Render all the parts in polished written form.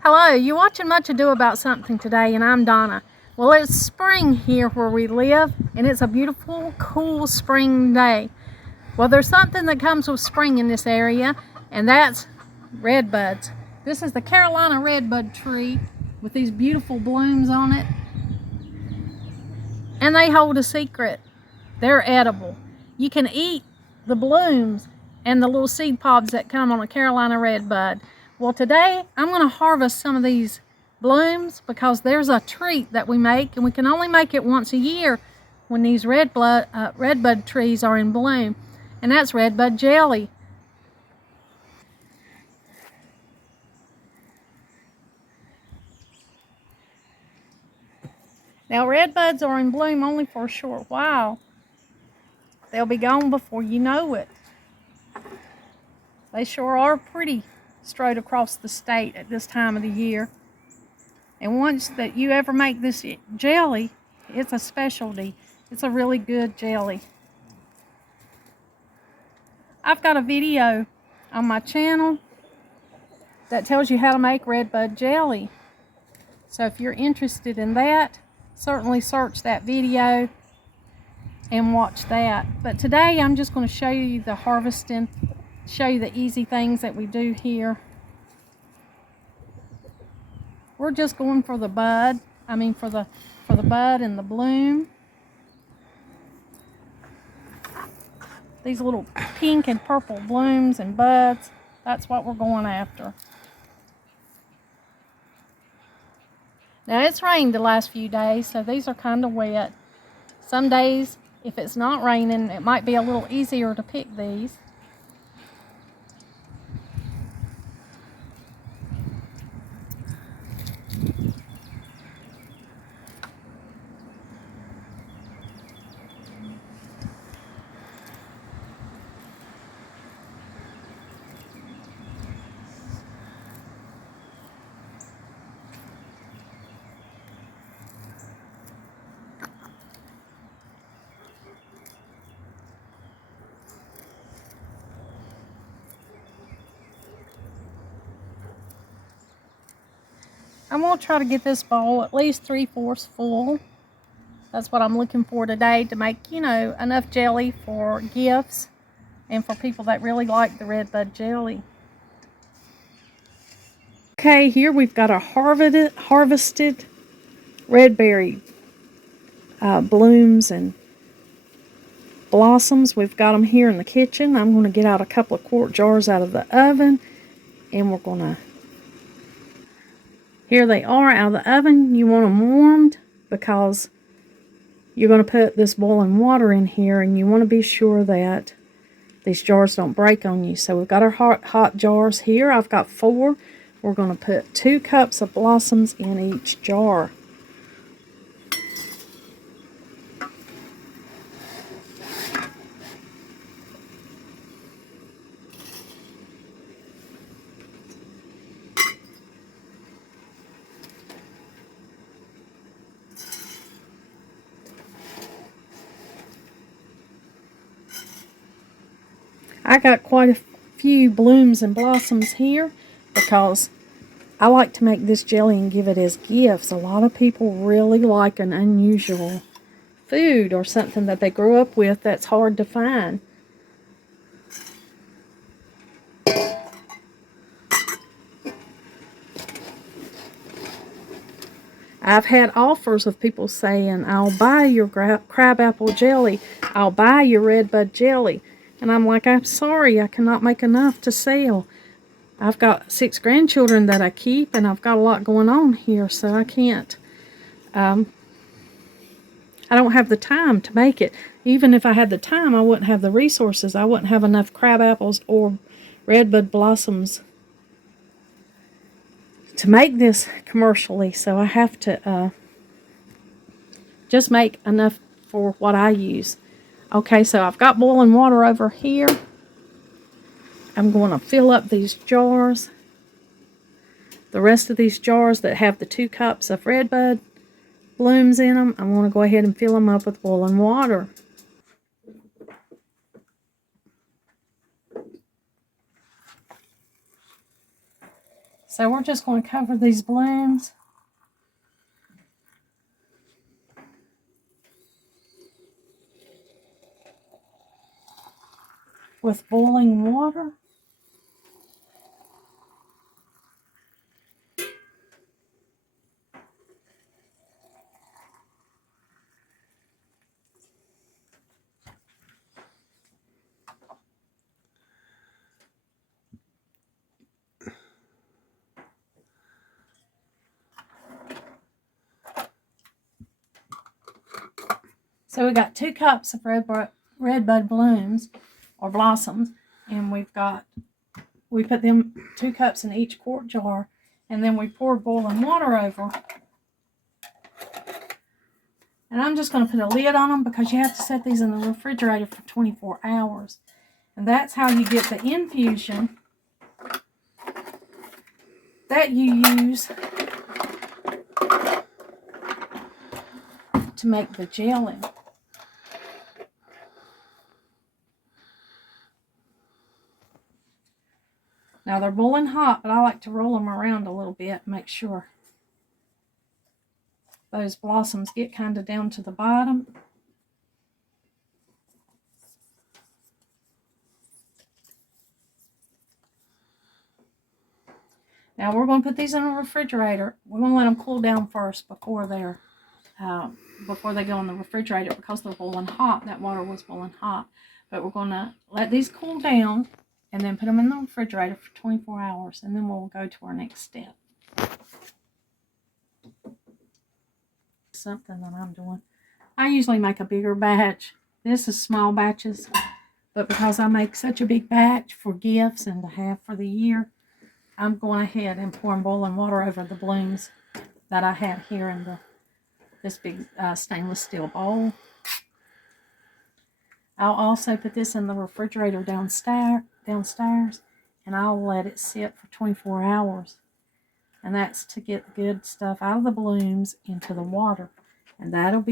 Hello, you watching Much Ado About Something today, and I'm Donna. Well, it's spring here where we live, and it's a beautiful, cool spring day. Well, there's something that comes with spring in this area, and that's redbuds. This is the Carolina redbud tree with these beautiful blooms on it, and they hold a secret. They're edible. You can eat the blooms and the little seed pods that come on a Carolina redbud. Well, today I'm going to harvest some of these blooms because there's a treat that we make, and we can only make it once a year when these redbud trees are in bloom, and that's redbud jelly. Now, redbuds are in bloom only for a short while. They'll be gone before you know it. They sure are pretty straight across the state at this time of the year. And once that you ever make this jelly, it's a specialty. It's a really good jelly. I've got a video on my channel that tells you how to make redbud jelly. So if you're interested in that, certainly search that video and watch that. But today I'm just going to show you the harvesting, show you the easy things that we do here. We're just going for the bud. For the bud and the bloom. These little pink and purple blooms and buds, that's what we're going after. Now, it's rained the last few days, so these are kind of wet. Some days, if it's not raining, it might be a little easier to pick these. I'm going to try to get this bowl at least 3/4 full. That's what I'm looking for today to make, enough jelly for gifts and for people that really like the redbud jelly. Okay, here we've got our harvested redberry blooms and blossoms. We've got them here in the kitchen. I'm going to get out a couple of quart jars out of the oven, and we're going to... Here they are out of the oven. You want them warmed because you're going to put this boiling water in here, and you want to be sure that these jars don't break on you. So we've got our hot jars here. I've got 4. We're going to put 2 cups of blossoms in each jar. I got quite a few blooms and blossoms here because I like to make this jelly and give it as gifts. A lot of people really like an unusual food or something that they grew up with that's hard to find. I've had offers of people saying, I'll buy your crabapple jelly, I'll buy your redbud jelly. And I'm like, I'm sorry, I cannot make enough to sell. I've got 6 grandchildren that I keep, and I've got a lot going on here, so I can't. I don't have the time to make it. Even if I had the time, I wouldn't have the resources. I wouldn't have enough crab apples or redbud blossoms to make this commercially, so I have to just make enough for what I use. Okay, so I've got boiling water over here. I'm going to fill up these jars. The rest of these jars that have the 2 cups of redbud blooms in them, I'm going to go ahead and fill them up with boiling water. So we're just going to cover these blooms with boiling water. So we got 2 cups of redbud blooms or blossoms, and we put them 2 cups in each quart jar, and then we poured boiling water over. And I'm just going to put a lid on them because you have to set these in the refrigerator for 24 hours. And that's how you get the infusion that you use to make the jelly. Now they're boiling hot, but I like to roll them around a little bit, make sure those blossoms get kind of down to the bottom. Now we're going to put these in a refrigerator. We're going to let them cool down first before they go in the refrigerator because they're boiling hot. That water was boiling hot. But we're going to let these cool down and then put them in the refrigerator for 24 hours, and then we'll go to our next step. Something that I'm doing. I usually make a bigger batch. This is small batches, but because I make such a big batch for gifts and to have for the year, I'm going ahead and pouring boiling water over the blooms that I have here in this big stainless steel bowl. I'll also put this in the refrigerator downstairs, and I'll let it sit for 24 hours. And that's to get the good stuff out of the blooms into the water. And that'll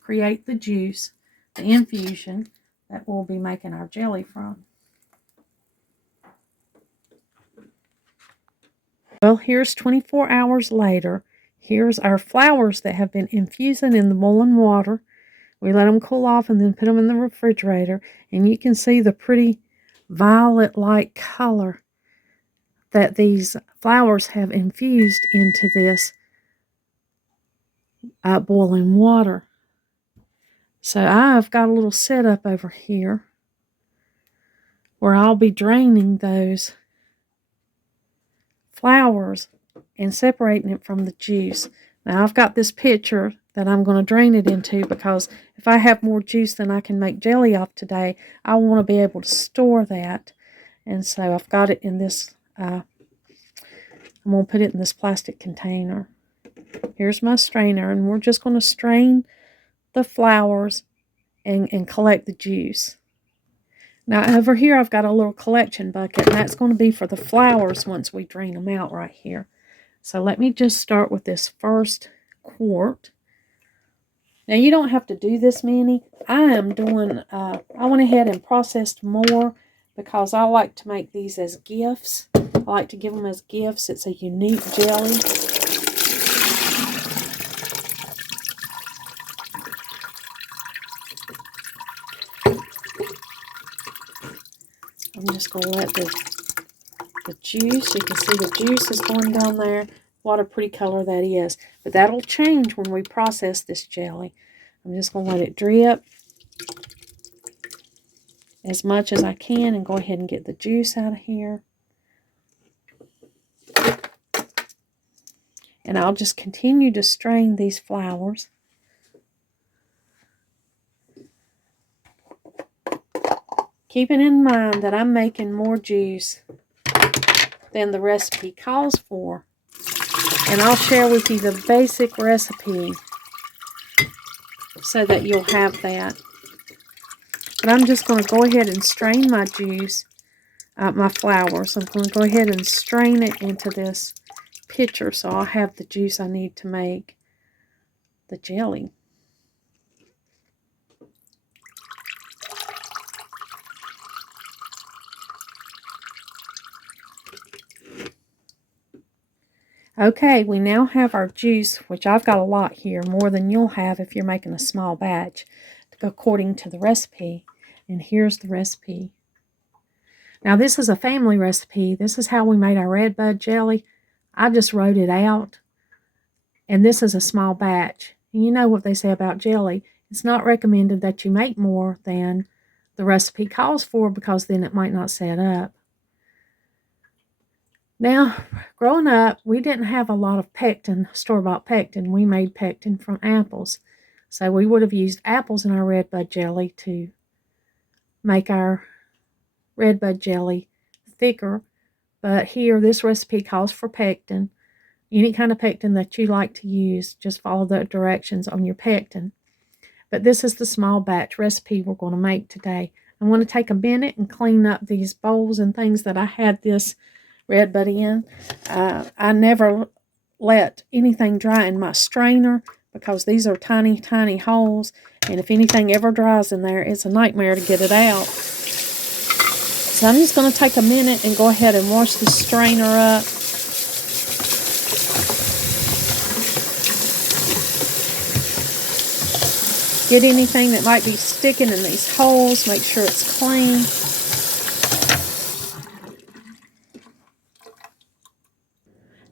create the juice, the infusion that we'll be making our jelly from. Well, here's 24 hours later. Here's our flowers that have been infusing in the boiling water. We let them cool off and then put them in the refrigerator. And you can see the pretty violet-like color that these flowers have infused into this boiling water. So I've got a little setup over here where I'll be draining those flowers and separating it from the juice. Now I've got this pitcher that I'm going to drain it into because if I have more juice than I can make jelly off today, I want to be able to store that. And so I've got it in this, I'm going to put it in this plastic container. Here's my strainer, and we're just going to strain the flowers and collect the juice. Now over here I've got a little collection bucket, and that's going to be for the flowers once we drain them out right here. So let me just start with this first quart. Now you don't have to do this many. I am doing, I went ahead and processed more because I like to make these as gifts. I like to give them as gifts. It's a unique jelly. I'm just going to let the juice, you can see the juice is going down there. What a pretty color that is. But that'll change when we process this jelly. I'm just going to let it drip as much as I can and go ahead and get the juice out of here. And I'll just continue to strain these flowers. Keeping in mind that I'm making more juice than the recipe calls for. And I'll share with you the basic recipe so that you'll have that. But I'm just going to go ahead and strain my juice, my flowers. I'm going to go ahead and strain it into this pitcher so I'll have the juice I need to make the jelly. Okay, we now have our juice, which I've got a lot here, more than you'll have if you're making a small batch, according to the recipe. And here's the recipe. Now this is a family recipe. This is how we made our Redbud jelly. I just wrote it out. And this is a small batch. And you know what they say about jelly. It's not recommended that you make more than the recipe calls for because then it might not set up. Now, growing up, we didn't have a lot of pectin, store-bought pectin. We made pectin from apples. So we would have used apples in our Redbud jelly to make our Redbud jelly thicker. But here, this recipe calls for pectin. Any kind of pectin that you like to use, just follow the directions on your pectin. But this is the small batch recipe we're going to make today. I'm going to take a minute and clean up these bowls and things that I had this Redbud in. I never let anything dry in my strainer because these are tiny, tiny holes. And if anything ever dries in there, it's a nightmare to get it out. So I'm just going to take a minute and go ahead and wash the strainer up. Get anything that might be sticking in these holes, make sure it's clean.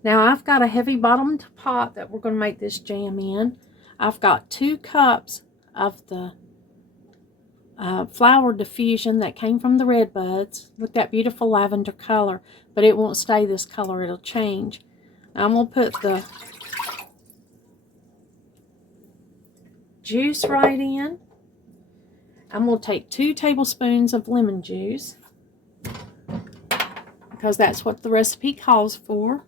Now I've got a heavy bottomed pot that we're going to make this jam in. I've got 2 cups of the flower diffusion that came from the Redbuds. Look at that beautiful lavender color, but it won't stay this color, it'll change. Now I'm going to put the juice right in. I'm going to take 2 tablespoons of lemon juice because that's what the recipe calls for.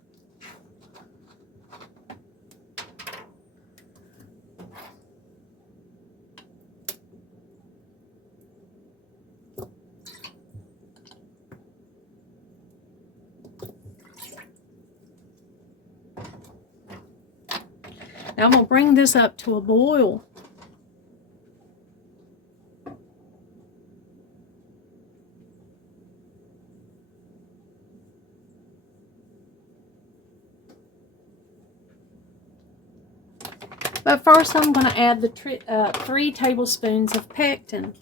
Now I'm going to bring this up to a boil. But first I'm going to add the 3 tablespoons of pectin.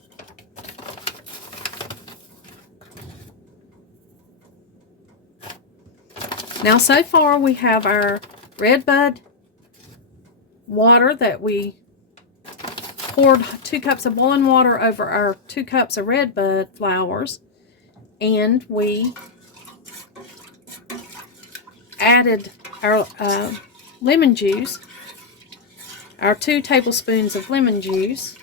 Now so far we have our Redbud water that we poured 2 cups of boiling water over our 2 cups of Redbud flowers, and we added our lemon juice, our 2 tablespoons of lemon juice.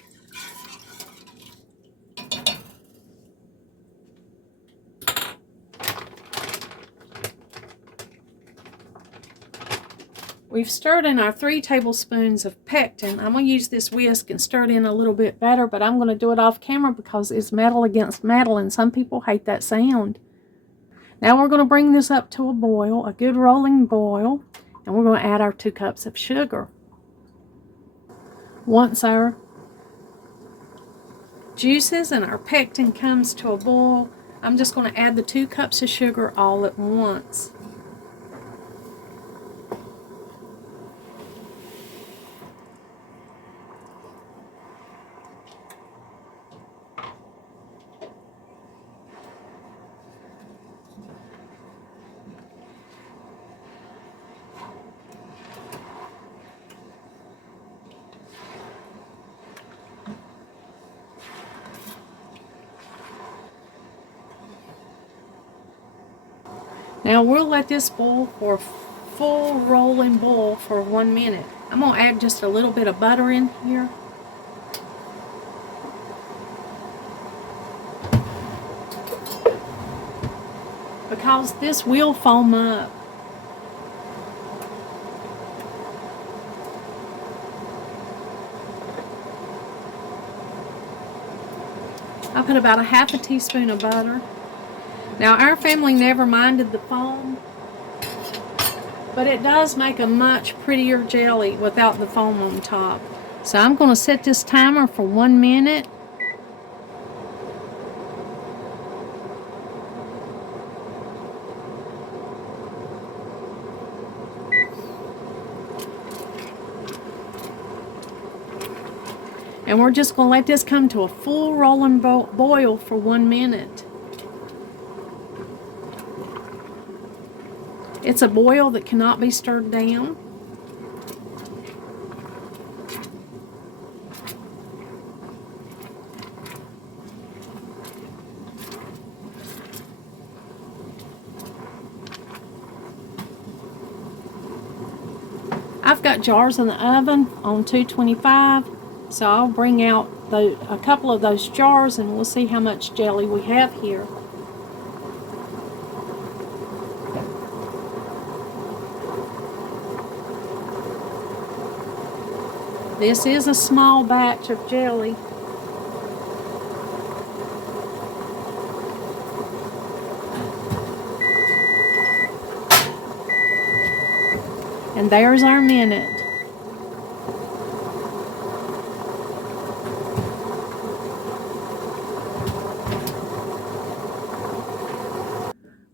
We've stirred in our 3 tablespoons of pectin. I'm going to use this whisk and stir it in a little bit better, but I'm going to do it off camera because it's metal against metal, and some people hate that sound. Now we're going to bring this up to a boil, a good rolling boil, and we're going to add our 2 cups of sugar. Once our juices and our pectin comes to a boil, I'm just going to add the 2 cups of sugar all at once. Now we'll let this boil for a full rolling boil for 1 minute. I'm going to add just a little bit of butter in here. Because this will foam up. I put about a half a teaspoon of butter. Now our family never minded the foam, but it does make a much prettier jelly without the foam on top. So I'm going to set this timer for 1 minute. And we're just going to let this come to a full rolling boil for 1 minute. It's a boil that cannot be stirred down. I've got jars in the oven on 225, so I'll bring out a couple of those jars and we'll see how much jelly we have here. This is a small batch of jelly. And there's our minute.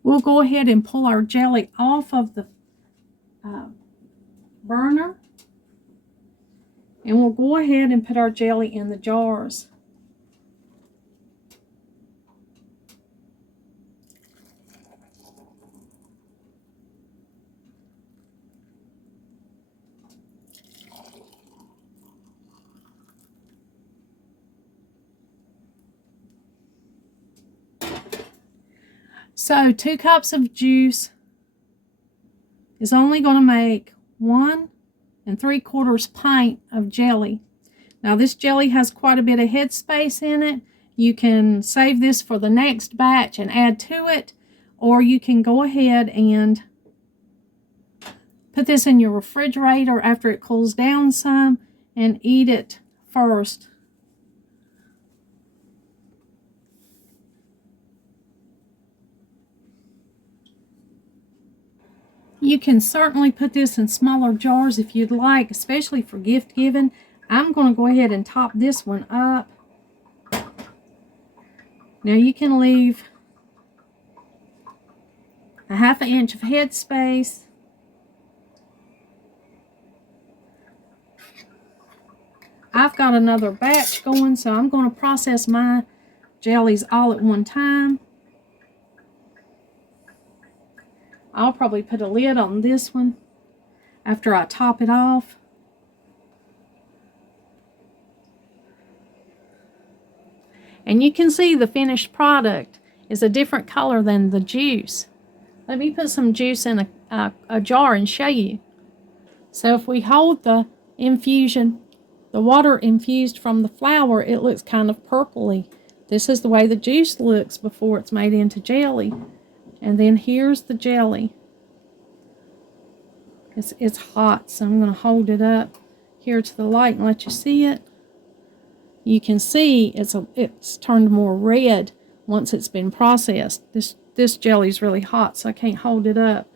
We'll go ahead and pull our jelly off of the burner. And we'll go ahead and put our jelly in the jars. So 2 cups of juice is only going to make 1 3/4 pint of jelly. Now this jelly has quite a bit of headspace in it. You can save this for the next batch and add to it, or you can go ahead and put this in your refrigerator after it cools down some and eat it first. You can certainly put this in smaller jars if you'd like, especially for gift giving. I'm going to go ahead and top this one up. Now you can leave a 1/2 inch of headspace. I've got another batch going, so I'm going to process my jellies all at one time. I'll probably put a lid on this one after I top it off. And you can see the finished product is a different color than the juice. Let me put some juice in a jar and show you. So if we hold the infusion, the water infused from the flour, it looks kind of purpley. This is the way the juice looks before it's made into jelly. And then here's the jelly. It's hot, so I'm going to hold it up here to the light and let you see it. You can see it's turned more red once it's been processed. This jelly's really hot, so I can't hold it up.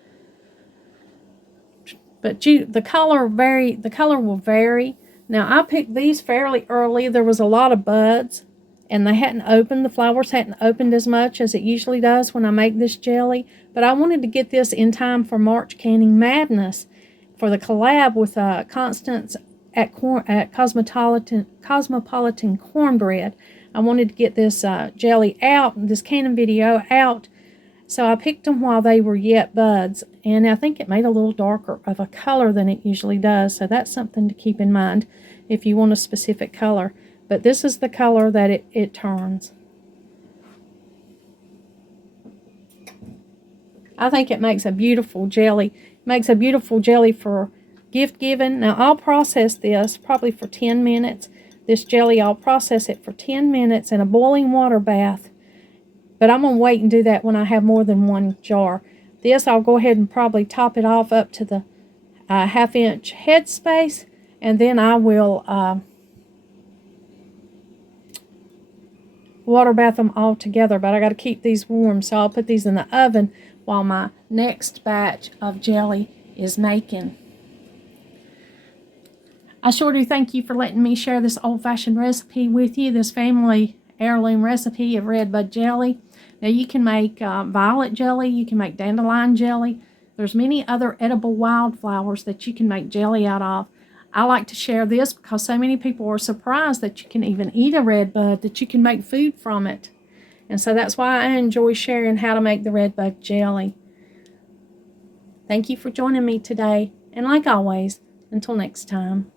But the color will vary. Now I picked these fairly early. There was a lot of buds, and they hadn't opened. The flowers hadn't opened as much as it usually does when I make this jelly. But I wanted to get this in time for March Canning Madness for the collab with Constance at Cosmopolitan Cornbread. I wanted to get this jelly out, this canning video out. So I picked them while they were yet buds, and I think it made a little darker of a color than it usually does. So that's something to keep in mind if you want a specific color. But this is the color that it turns. I think it makes a beautiful jelly. It makes a beautiful jelly for gift giving. Now I'll process this probably for 10 minutes. This jelly, I'll process it for 10 minutes in a boiling water bath. But I'm going to wait and do that when I have more than one jar. This, I'll go ahead and probably top it off up to the 1/2 inch headspace. And then I will water bath them all together. But I got to keep these warm, so I'll put these in the oven while my next batch of jelly is making. I sure do thank you for letting me share this old-fashioned recipe with you, this family heirloom recipe of Redbud jelly. Now you can make violet jelly, you can make dandelion jelly. There's many other edible wildflowers that you can make jelly out of. I like to share this because so many people are surprised that you can even eat a redbud, that you can make food from it. And so that's why I enjoy sharing how to make the redbud jelly. Thank you for joining me today. And like always, until next time.